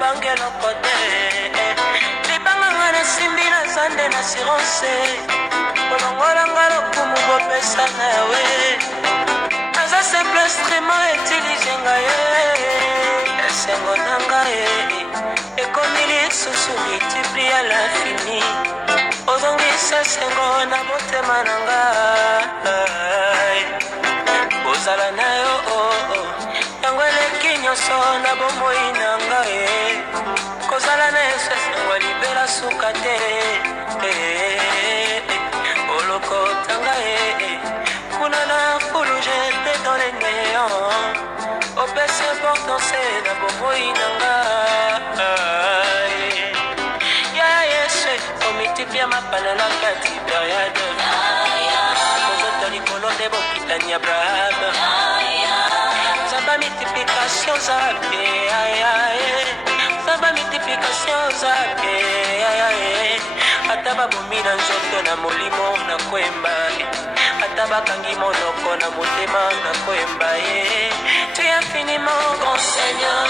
bangelo kote libanga na simbi na zande na sirose bolongola ngalo kumu bopesa na yawe aza simple instrument utilise ngaye esengo na ngaye ekomi lisusu multiplie à l'infini ozongisa sengo na motema na ngai ozala na yo yango eleki nyonso na bomoi na ngai kozala na yesu esengo libela suka te olokotanga kuna na fulu jete dans les néants opesi importance na bomoi na ngai ya yesu omultiplie mapana na kati periode kozoto likolo nde bokitani abraham zamba multiplication zape zamba multiplication zape ata babomi na nzoto na molimo na kwemba ata bakangi monoko na motema na kwemba tu es infiniment grand Seigneur.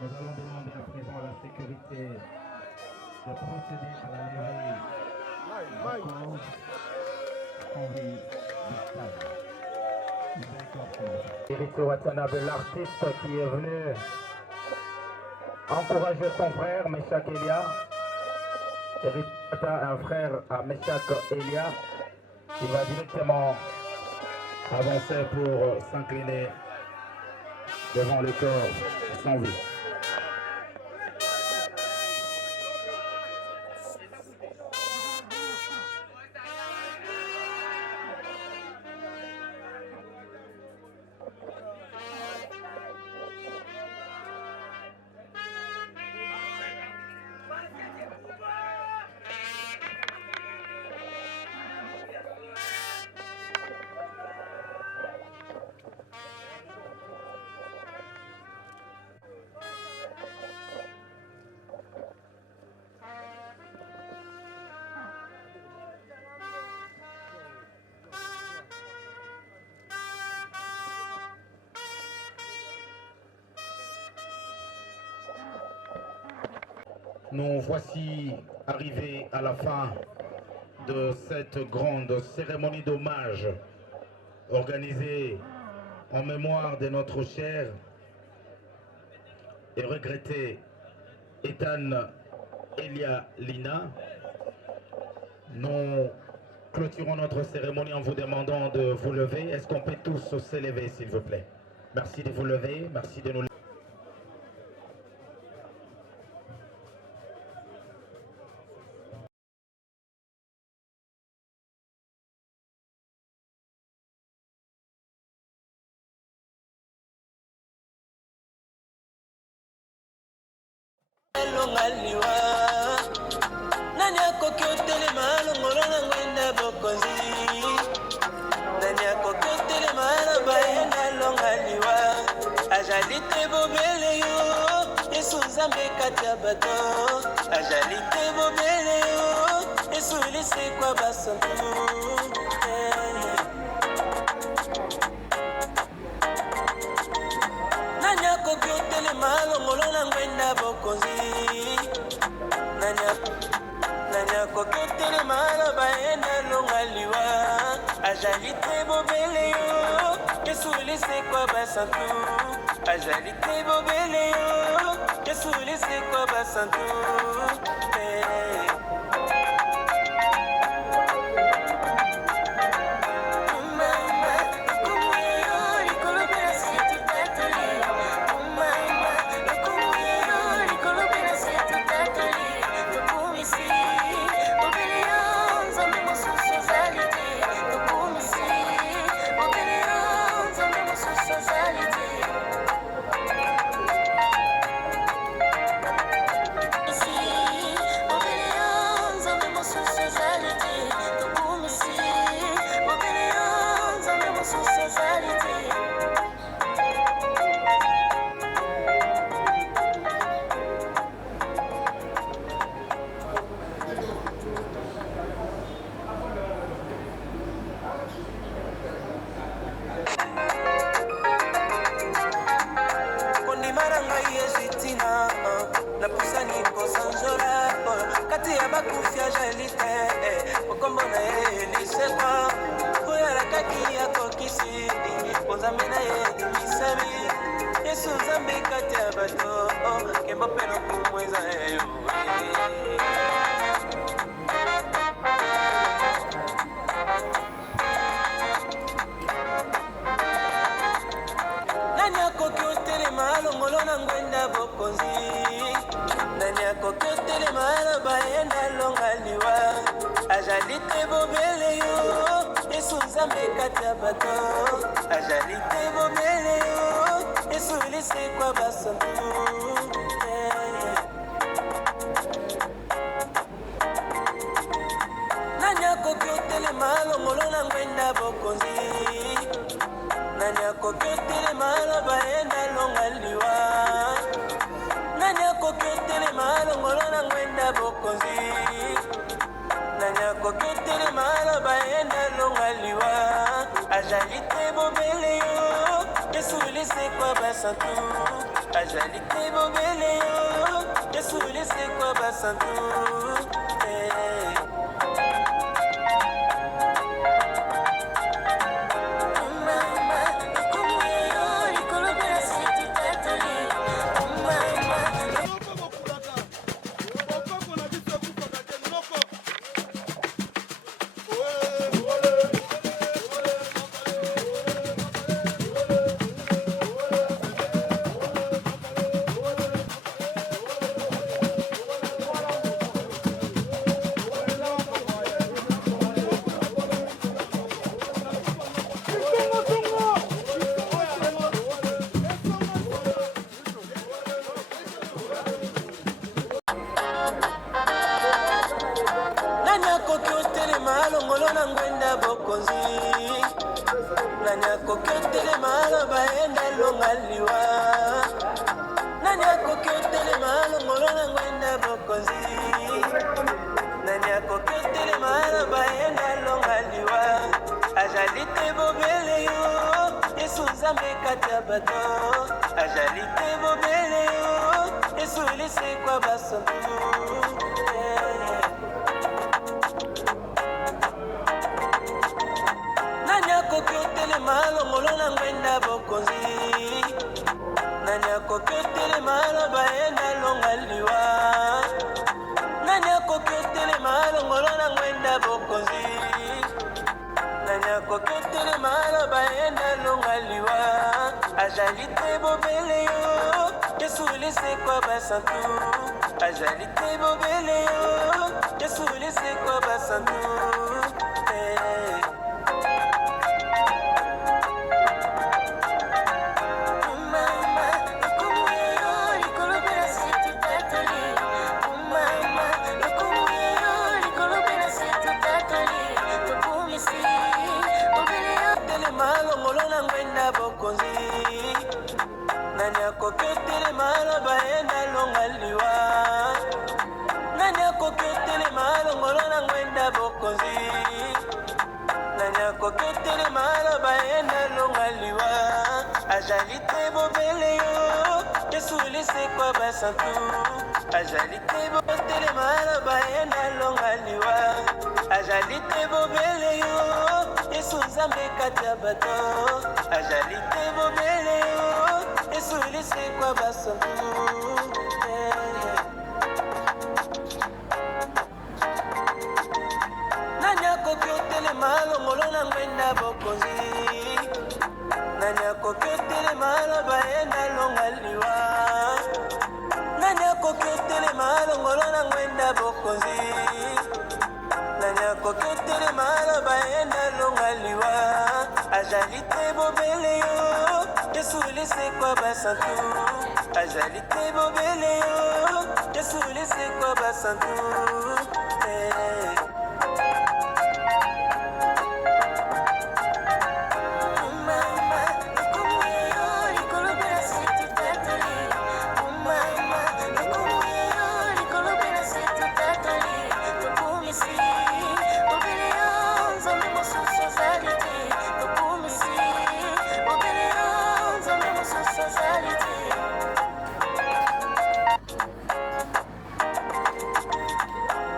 Nous allons demander à présent à la sécurité de procéder à la levée du corps Henri Bistal. Irito Watanabe, l'artiste qui est venu encourager son frère Meshach Elia. Irito Watanabe, un frère à Meshach Elia, qui va directement avancer pour s'incliner devant le corps sans vie. Nous voici arrivés à la fin de cette grande cérémonie d'hommage organisée en mémoire de notre cher et regretté Ethan Elia Lina. Nous clôturons notre cérémonie en vous demandant de vous lever. Est-ce qu'on peut tous se lever, s'il vous plaît? Merci de vous lever, merci de nous lever. Nani akoki otelema longolo nango ajali te bobele yo yesu nzambe kati ya bato ajali te bobele yo yesu lisekwa basantu nani akoki otelema longolo na ngwenda bokonzi nani akoki otelema loba ye na longa liwa ajali te bobele yo yesu lisekwa basantu ajali te bobele yo yesu lisekwa basantu liwa nani akoki otelema longolo na ngwenda bokonzi nani akoki otelema aloba ye nalonga liwa azali te bobele yo yesulisekwa basantu azali te botelema aloba ye nalonga liwa azali te bobele yo yesu nzambe kati ya bato azali te bobele yo yesulisekwa basantu nani akoki otelema longolo na ngwenda bokonzi nani akoki otelema aloba ye nalonga liwa nani akoki otelema longolo na ngwenda bokonzi nani akoki otelema aloba ye nalonga liwa azali te bobele yo yesulisekwa basantu azali te bobele yo yesulisekwa basantu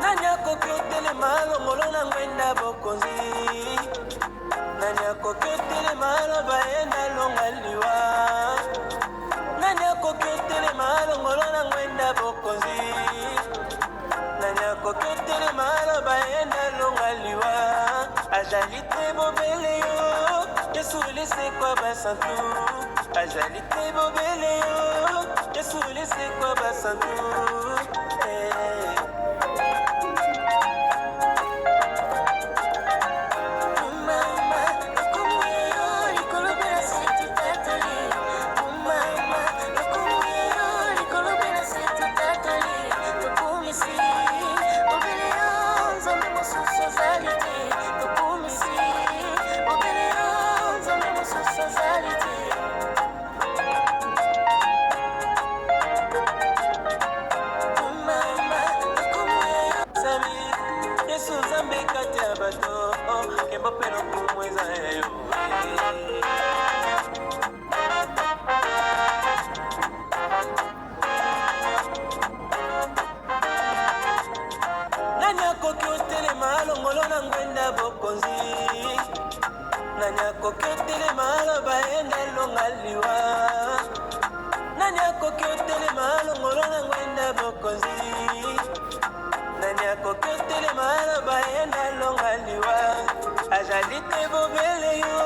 nani akoki otelema longolo na ngwenda bokonzi nani akoki otelema aloba ye nalonga liwa nani akoki otelema longolo na ngwenda bokonzi nani akoki otelema aloba ye nalonga liwa azali te bobele yo yesulisekwa basantu azali te bobele yo yesulisekwa basantu yesu nzambe kati ya bato kembo peno kumweza yo nani akoki otelema longolo na ngwenda bokonzi nani akoki otelema aloba ye nalonga liwa nani akoki otelema longolo na ngwenda bokonzi nani akoki otelema aloba ye nalonga liwa azali te bobele yo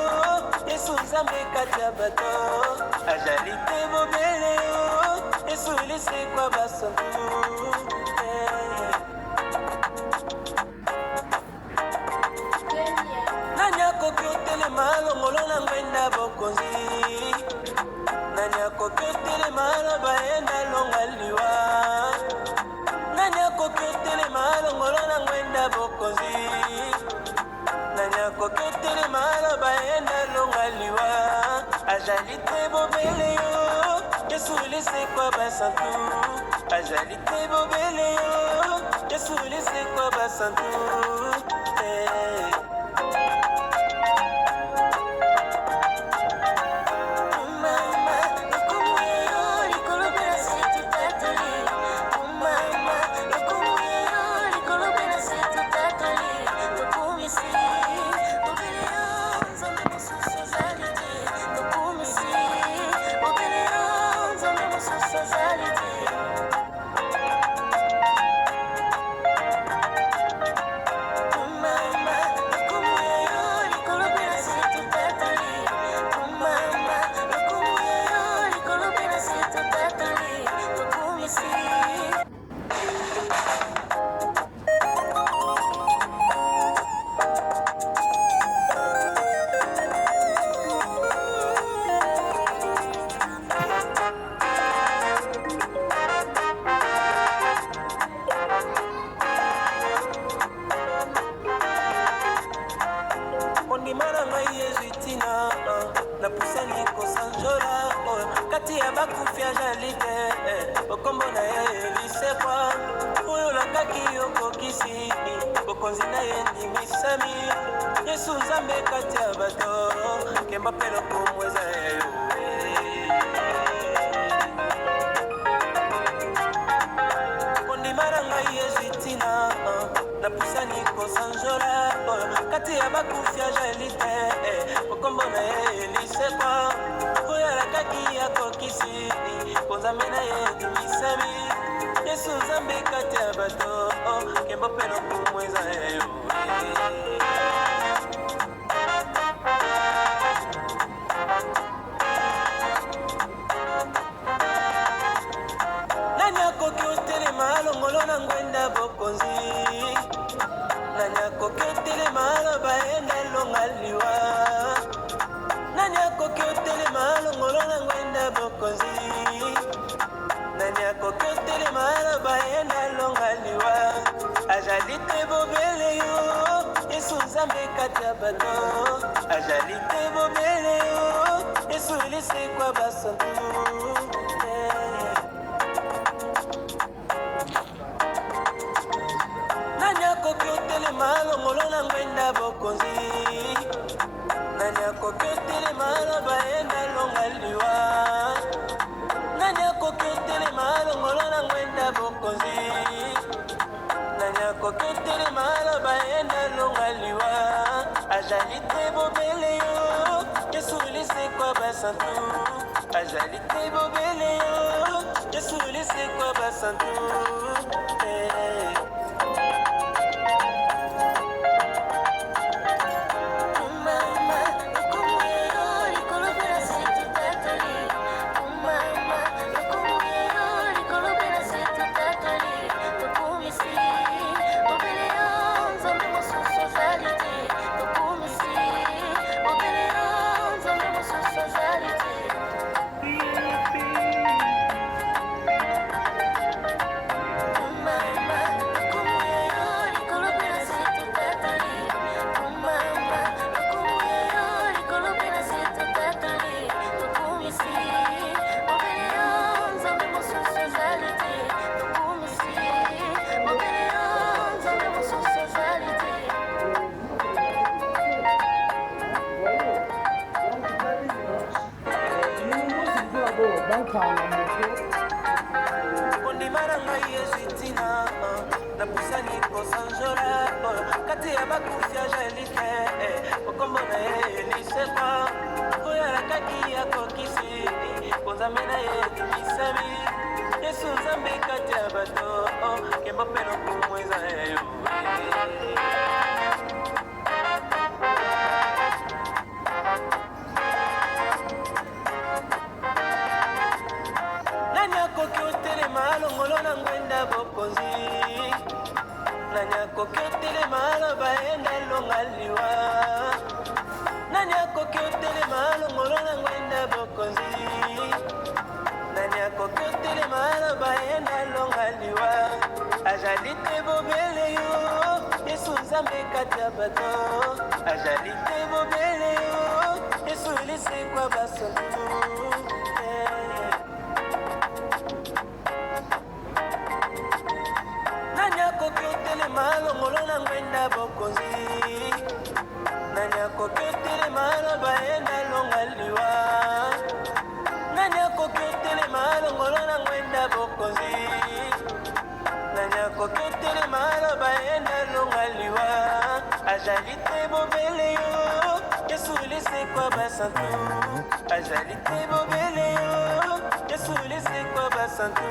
yesu nzambe kati ya bato azali te bobele yo yesulisekwa basantu nani akoki otelema longolo na ngwenda bokonzi nani akoki otelema aloba ye nalonga liwa nani akoki otelema longolo na ngwenda bokonzi nani akoki otelema aloba ye nalonga liwa azali te bobele yo yesulisekwa basantu azali te bobele yo yesulisekwa basantu napusani kosanjola kati ya bakufya jalite okombo na ye lisekwa oyo olakaki okokisi bokonzi na ye ndimisami yesu nzambe kati ya bato kemba mpe lokumu eza yo kondima na ngai ezitina napusani kosanjola kati ya bakufi ya jalite okombo na ye lisekwa oyo alakaki akokisi konzambe na ye ndimisami yesu nzambe kati ya bato kembo mpe lokumu eza yo nani akoki otelema longolo na ngwenda bokonzi nani akoki otelema aloba enda elonga liwa nani akoki otelema longolo na ngwenda bokonzi nani akoki otelema aloba enda elonga liwa azali te bobele yo yesu nzambe kati ya bato azali te bobele yo yesu lisekwa basantu nani akoki otelema longolo na ngwenda bokonzi nani akoki otelema aloba enda longa liwa nani akoki otelema longolo na ngwenda bokonzi nani akoki otelema aloba enda longa liwa azali te bobele yo yesu lisekwa basantu azali te bobele yo yesu lisekwa basantu kondima na ngai ezitina napusani kosanjola kati ya bakufi ya jalite okombo na ye lisekwa oyo alakaki akokisi konzambe na ye ndimisami yesu nzambe kati ya bato kembo mpe lokumu eza yo nani akoki otelema longolo na ngwenda bokonzi nani akoki otelema aloba enda longa liwa nani akoki otelema longolo na ngwenda bokonzi nani akoki otelema aloba enda longa liwa azali te bobele yo yesu nzambe kati ya bato azali te bobele yo yesu lisekwa basantu nani akoki otelema longolo na ngwenda bokonzi nani akoki otelema aloba enda longa liwa nani akoki otelema longolo na ngwenda bokonzi nani akoki otelema aloba enda longa liwa azali te bobele yo yesu lisekwa basantu azali te bobele yo yesu lisekwa basantu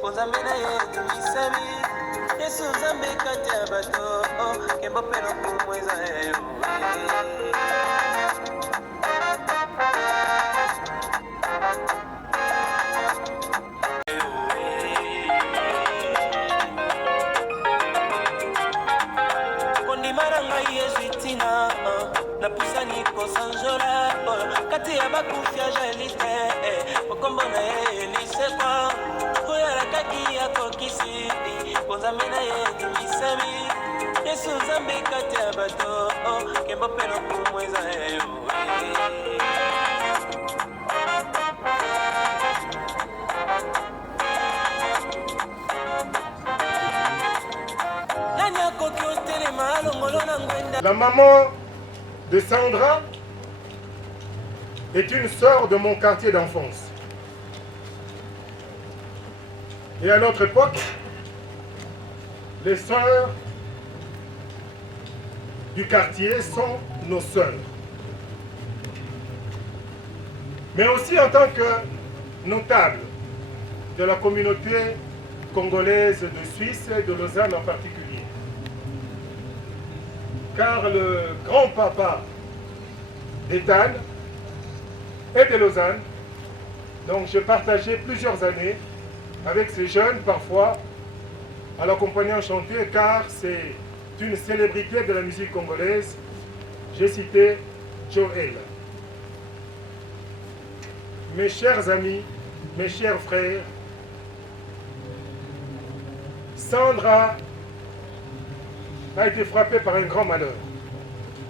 konzambe na ye ndimisami yesu nzambe kati ya bato kembo mpe lokumu eza yo kondima na ngai ezitina napusani kosanjola kati ya bakufi ya jalite okombo na ye lisekwa oyo nzambe kati ya bato kembo mpe lokumu eza eyo nani akoki otelema alongolo na ngwenda. La maman de Sandra est une sœur de mon quartier d'enfance. Et à notre époque, les sœurs du quartier sont nos sœurs. Mais aussi en tant que notable de la communauté congolaise de Suisse et de Lausanne en particulier. Car le grand-papa d'Ethan et de Lausanne, donc j'ai partagé plusieurs années avec ces jeunes, parfois à l'accompagner chanter, car c'est une célébrité de la musique congolaise. J'ai cité Joël. Mes chers amis, mes chers frères, Sandra a été frappée par un grand malheur.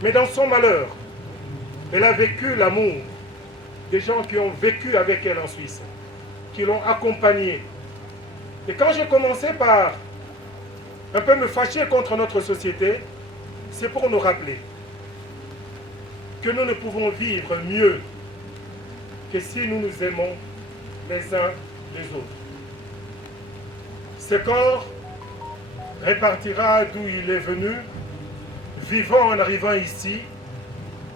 Mais dans son malheur, elle a vécu l'amour des gens qui ont vécu avec elle en Suisse, qui l'ont accompagnée. Et quand j'ai commencé par un peu me fâcher contre notre société, c'est pour nous rappeler que nous ne pouvons vivre mieux que si nous nous aimons les uns les autres. Ce corps répartira d'où il est venu, vivant en arrivant ici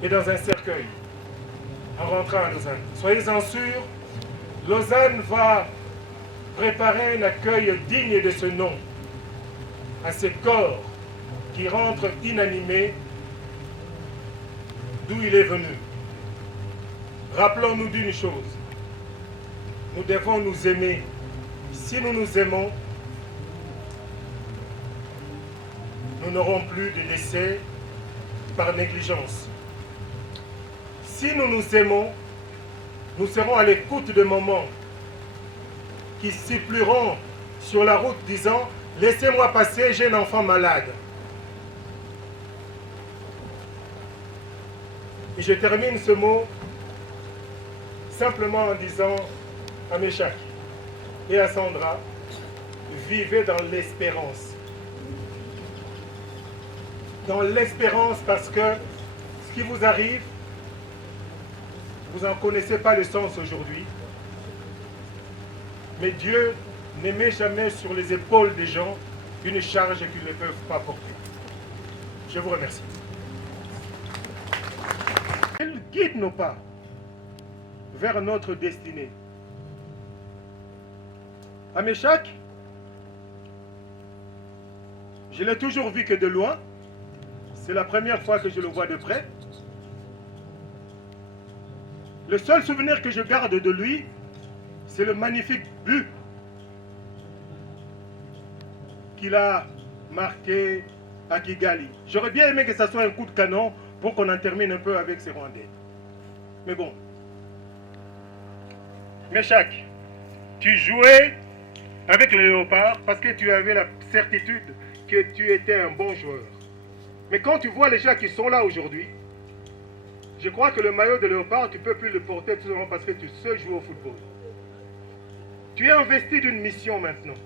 et dans un cercueil, en rentrant à Lausanne. Soyez-en sûrs, Lausanne va préparer un accueil digne de ce nom à ces corps qui rentrent inanimés d'où il est venu. Rappelons-nous d'une chose, nous devons nous aimer. Si nous nous aimons, nous n'aurons plus de décès par négligence. Si nous nous aimons, nous serons à l'écoute de moments qui siffleront sur la route disant « Laissez-moi passer, j'ai un enfant malade ». Et je termine ce mot simplement en disant à Meshach et à Sandra, vivez dans l'espérance. Dans l'espérance parce que ce qui vous arrive, vous n'en connaissez pas le sens aujourd'hui. Mais Dieu ne met jamais sur les épaules des gens une charge qu'ils ne peuvent pas porter. Je vous remercie. Il guide nos pas vers notre destinée. À Meshach, je l'ai toujours vu que de loin. C'est la première fois que je le vois de près. Le seul souvenir que je garde de lui, c'est le magnifique but qu'il a marqué à Kigali. J'aurais bien aimé que ça soit un coup de canon pour qu'on en termine un peu avec ces Rwandais. Mais bon. Meshach, tu jouais avec le Léopard parce que tu avais la certitude que tu étais un bon joueur. Mais quand tu vois les gens qui sont là aujourd'hui, je crois que le maillot de Léopard, tu ne peux plus le porter tout simplement parce que tu sais jouer au football. Tu es investi d'une mission maintenant.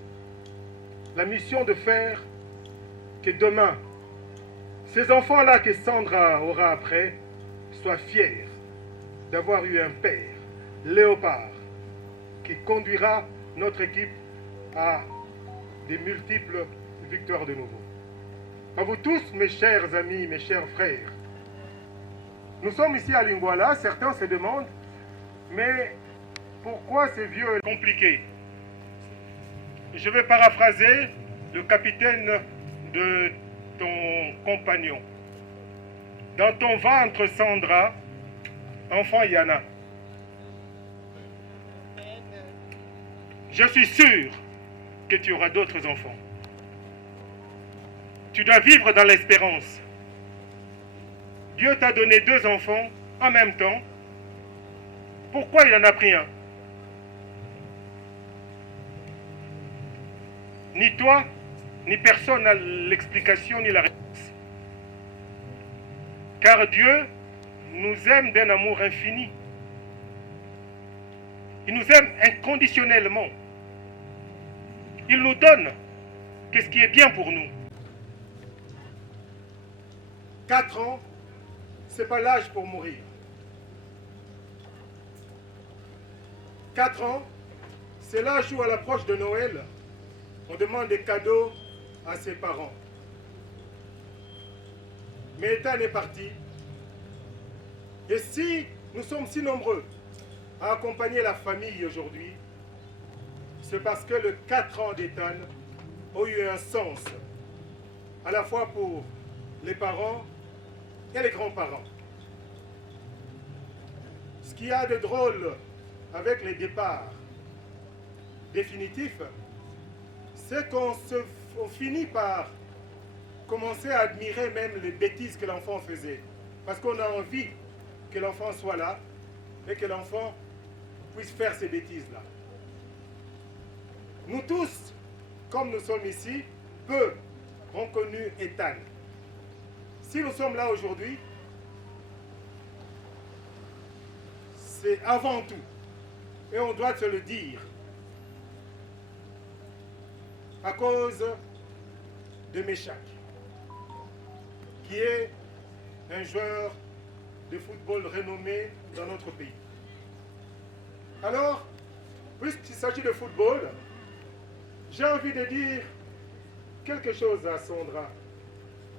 La mission de faire que demain, ces enfants-là que Sandra aura après, soient fiers d'avoir eu un père, Léopard, qui conduira notre équipe à des multiples victoires de nouveau. À vous tous, mes chers amis, mes chers frères, nous sommes ici à Lingwala. Certains se demandent, mais pourquoi ces vieux compliqués? Je vais paraphraser le capitaine de ton compagnon. Dans ton ventre, Sandra, enfant Yana, je suis sûr que tu auras d'autres enfants. Tu dois vivre dans l'espérance. Dieu t'a donné 2 enfants en même temps. Pourquoi il en a pris un? Ni toi, ni personne n'a l'explication ni la réponse. Car Dieu nous aime d'un amour infini. Il nous aime inconditionnellement. Il nous donne qu'est-ce qui est bien pour nous. 4 ans, ce n'est pas l'âge pour mourir. 4 ans, c'est l'âge où à l'approche de Noël, on demande des cadeaux à ses parents. Mais Ethan est parti. Et si nous sommes si nombreux à accompagner la famille aujourd'hui, c'est parce que le 4 ans d'Ethan ont eu un sens, à la fois pour les parents et les grands-parents. Ce qu'il y a de drôle avec les départs définitifs, c'est qu'on finit par commencer à admirer même les bêtises que l'enfant faisait. Parce qu'on a envie que l'enfant soit là et que l'enfant puisse faire ces bêtises-là. Nous tous, comme nous sommes ici, peu ont connu Ethan. Si nous sommes là aujourd'hui, c'est avant tout, et on doit se le dire, à cause de Meshach, qui est un joueur de football renommé dans notre pays. Alors, puisqu'il s'agit de football, j'ai envie de dire quelque chose à Sandra,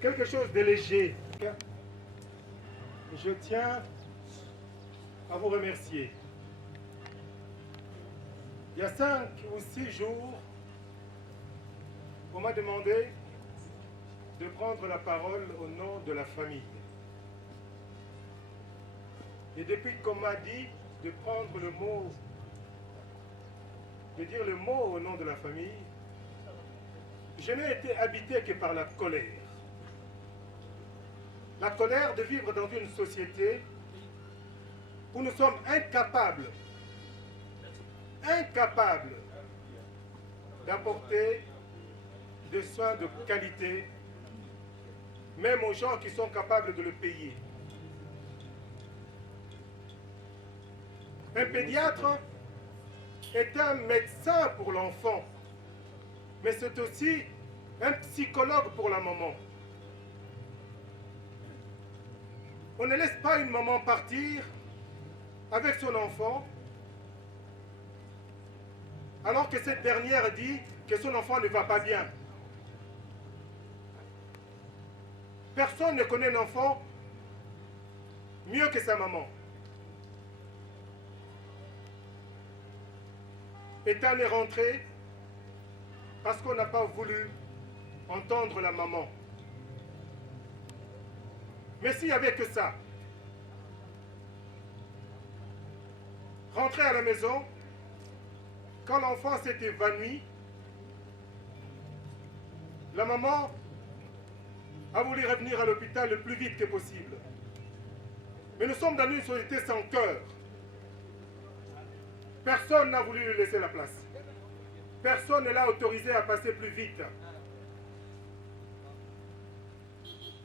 quelque chose de léger. Je tiens à vous remercier. Il y a 5 ou 6 jours, on m'a demandé de prendre la parole au nom de la famille. Et depuis qu'on m'a dit de prendre le mot, de dire le mot au nom de la famille, je n'ai été habité que par la colère. La colère de vivre dans une société où nous sommes incapables d'apporter des soins de qualité, même aux gens qui sont capables de le payer. Un pédiatre est un médecin pour l'enfant, mais c'est aussi un psychologue pour la maman. On ne laisse pas une maman partir avec son enfant alors que cette dernière dit que son enfant ne va pas bien. Personne ne connaît un enfant mieux que sa maman. Ethan est rentré parce qu'on n'a pas voulu entendre la maman. Mais s'il n'y avait que ça, rentrer à la maison, quand l'enfant s'est évanoui, la maman a voulu revenir à l'hôpital le plus vite que possible. Mais nous sommes dans une société sans cœur. Personne n'a voulu lui laisser la place. Personne ne l'a autorisé à passer plus vite.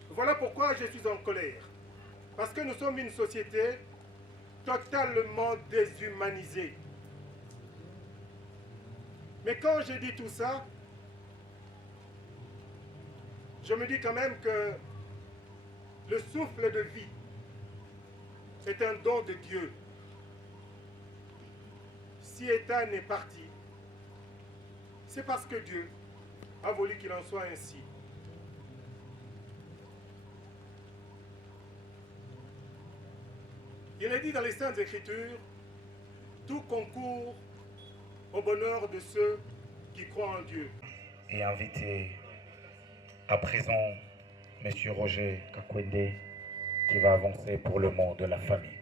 Voilà pourquoi je suis en colère. Parce que nous sommes une société totalement déshumanisée. Mais quand je dis tout ça, je me dis quand même que le souffle de vie est un don de Dieu. Si Ethan est parti, c'est parce que Dieu a voulu qu'il en soit ainsi. Il est dit dans les Saintes Écritures, tout concourt au bonheur de ceux qui croient en Dieu. Et inviter à présent M. Roger Kakwende qui va avancer pour le mot de la famille.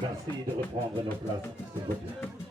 Merci de reprendre nos places, s'il vous plaît.